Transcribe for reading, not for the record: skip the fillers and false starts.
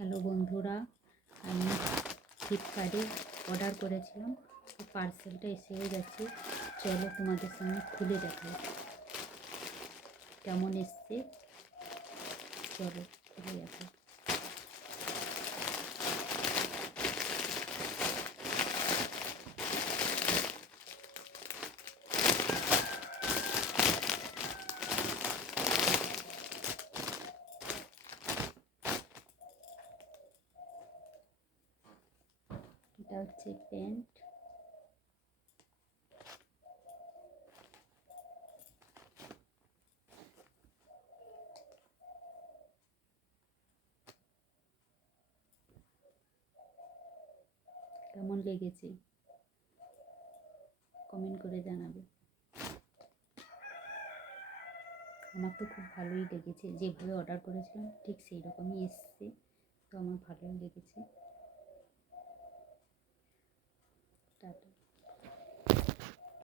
Hello বন্ধুরা, আমি ফ্লিপকার্টে অর্ডার করেছিলাম, তো পার্সেলটা এসেও গেছে। চলো তোমাদের সামনে খুলে দেখাই কেমন এসছে। চলো খুলে দেখাই। এটা হচ্ছে প্যান্ট। কেমন লেগেছে কমেন্ট করে জানাবে। আমার তো খুব ভালোই লেগেছে, যেভাবে অর্ডার করেছিলাম ঠিক সেই রকমই এসছে, তো আমার ভালোই লেগেছে।